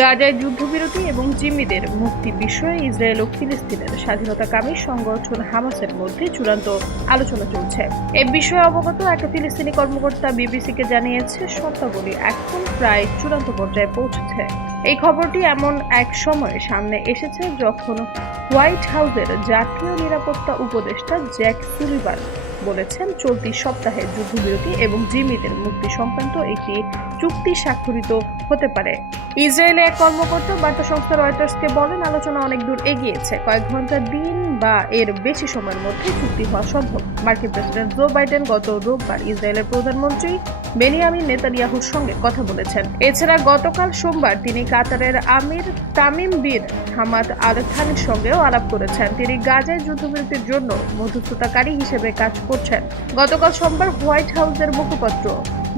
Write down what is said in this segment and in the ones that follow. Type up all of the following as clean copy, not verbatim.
গাজায় যুদ্ধবিরতি এবং জিম্মিদের মুক্তি বিষয়ে ইসরায়েল ও ফিলিস্তিনের স্বাধীনতাকামী সংগঠন হামাসের মধ্যে চূড়ান্ত আলোচনা চলছে। এ বিষয়ে অবগত এক ফিলিস্তিনি কর্মকর্তা বিবিসিকে জানিয়েছে, শর্তাবলী এখন প্রায় চূড়ান্ত পর্যায়ে পৌঁছেছে। এই খবরটি এমন এক সময়ে সামনে এসেছে যখন হোয়াইট হাউসের জাতীয় নিরাপত্তা উপদেষ্টা জ্যাক সুলিভান বলেছেন, চলতি সপ্তাহে যুদ্ধবিরতি এবং জিম্মিদের মুক্তি সংক্রান্ত একটি চুক্তি স্বাক্ষরিত হতে পারে। ইসরায়েলে এক কর্মকর্তা বার্তা সংস্থা রয়টার্সকে বলেন, আলোচনা অনেক দূর এগিয়েছে। কয়েক ঘন্টা, দিন বা এর বেশি সময়ের মধ্যে চুক্তি হওয়া সম্ভব। মার্কিন প্রেসিডেন্ট জো বাইডেন গত রোববার ইসরায়েলের প্রধানমন্ত্রী বেনিয়ামিন নেতানিয়াহুর সঙ্গে কথা বলেছেন। এছাড়া গতকাল সোমবার তিনি কাতারের আমির তামিম বিন হামাদ আল থানির সঙ্গেও আলাপ করেছেন। তিনি গাজায় যুদ্ধবিরতির জন্য মধ্যস্থতাকারী হিসেবে কাজ করছেন। গতকাল সোমবার হোয়াইট হাউসের মুখপাত্র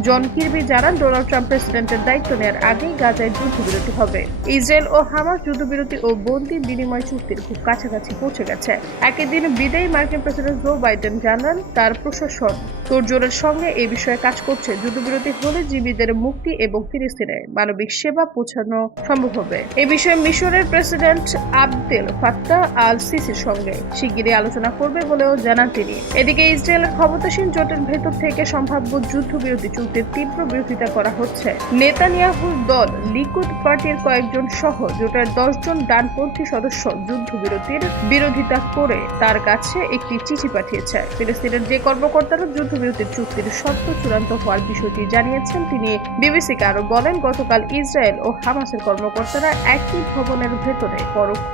জন কির্বি জানান, ডোনাল্ড ট্রাম্প প্রেসিডেন্টের দায়িত্ব নেওয়ার আগেই গাজায় যুদ্ধবিরতি হবে। ইসরায়েল ও হামাস যুদ্ধবিরতি ও বন্দী বিনিময় চুক্তির খুব কাছাকাছি পৌঁছে গেছে। একই দিন বিদায়ী মার্কিন প্রেসিডেন্ট জো বাইডেন জানান, তার প্রশাসন তোড়জোড়ের সঙ্গে এই বিষয়ে কাজ করছে। যুদ্ধবিরতি হলে জীবীদের মুক্তি এবং ফিলিস্তিনে মানবিক সেবা পৌঁছানো সম্ভব হবে। এ বিষয়ে মিশরের প্রেসিডেন্ট আবদেল ফাত্তাহ আল সিসির সঙ্গে শিগগিরই আলোচনা করবে বলেও জানান তিনি। এদিকে ইসরায়েলের ক্ষমতাসীন জোটের ভেতর থেকে সম্ভাব্য যুদ্ধবিরতি চুক্তির তীব্র বিরোধিতা করা হচ্ছে। নেতানিয়াহুর দল লিকুদ পার্টির কয়েকজন সহ জোটের 10 জন ডানপন্থী সদস্য যুদ্ধবিরতির বিরোধিতা করে তার কাছে একটি চিঠি পাঠিয়েছে। ফিলিস্তিনের যে কর্মকর্তারা যুদ্ধবিরতির চুক্তির শর্ত চূড়ান্ত হওয়ার বিষয়টি জানিয়েছেন, তিনি বিবিসিকে আরো বলেন, গতকাল ইসরায়েল ও হামাসের কর্মকর্তারা একই ভবনের ভেতরে পরোক্ষ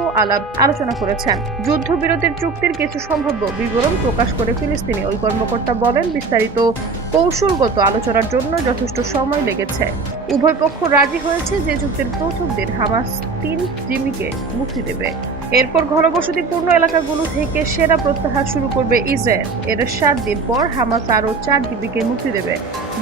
আলোচনা করেছেন। যুদ্ধবিরতির চুক্তির কিছু সম্ভাব্য বিবরণ প্রকাশ করে ফিলিস্তিনি ওই কর্মকর্তা বলেন, বিস্তারিত কৌশলগত আলোচনার জন্য যথেষ্ট সময় লেগেছে। উভয় পক্ষ রাজি হয়েছে যে চুক্তির প্রথম দিন হামাস 3 জিম্মিকে মুক্তি দেবে। এরপর ঘনবসতিপূর্ণ এলাকাগুলো থেকে সেনা প্রত্যাহার শুরু করবে ইসরায়েল। এর 7 দিন পর হামাস আরও 4 জিম্মিকে মুক্তি দেবে।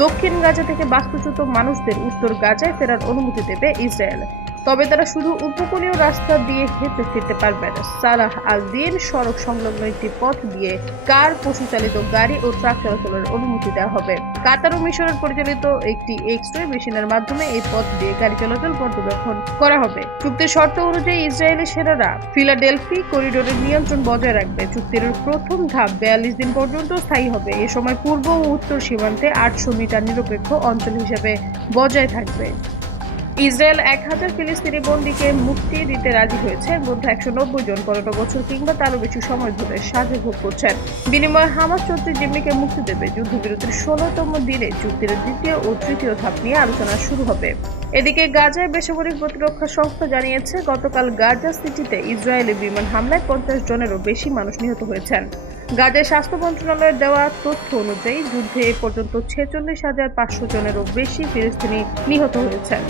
দক্ষিণ গাজা থেকে বাস্তুচ্যুত মানুষদের উত্তর গাজায় ফেরার অনুমতি দেবে ইসরায়েল। তবে তারা শুধু উপকূলীয় রাস্তা দিয়ে হেঁটে ফিরতে পারবেন। সালাহ আল দিন সড়ক সংলগ্ন একটি পথ দিয়ে কার, পশুচালিত গাড়ি ও ট্রাক চলাচলের অনুমতি দেওয়া হবে। কাতার ও মিশরের পরিচালিত একটি এক্স-রে মেশিনের মাধ্যমে এই পথ দিয়ে গাড়ি চলাচল পর্যবেক্ষণ করা হবে। চুক্তির শর্ত অনুযায়ী ইসরায়েলি সেনারা ফিলাডেলফি করিডোরের নিয়ন্ত্রণ বজায় রাখবে। চুক্তির প্রথম ধাপ 42 দিন পর্যন্ত স্থায়ী হবে। এ সময় পূর্ব ও উত্তর সীমান্তে 800 মিটার নিরপেক্ষ অঞ্চল হিসেবে বজায় থাকবে। ইসরায়েল 1000 ফিলিস্তিনি বন্দীকে মুক্তি দিতে রাজি হয়েছে। এর মধ্যে 190 জন 15 বছর কিংবা তারও বেশি সময় ধরে সাজা ভোগ করছেন। বিনিময়ে হামাস 34 জিম্মিকে মুক্তি দেবে। যুদ্ধবিরতির 16তম দিনে চুক্তির দ্বিতীয় ও তৃতীয় ধাপ নিয়ে আলোচনা শুরু হবে। এদিকে গাজায় বেসামরিক প্রতিরক্ষা সংস্থা জানিয়েছে, গতকাল গাজা সিটিতে ইসরায়েলি বিমান হামলায় 50 জনেরও বেশি মানুষ নিহত হয়েছেন। গাজায় স্বাস্থ্য মন্ত্রণালয়ের দেওয়া তথ্য অনুযায়ী যুদ্ধে এ পর্যন্ত 46,500 জনেরও বেশি ফিলিস্তিনি নিহত হয়েছেন।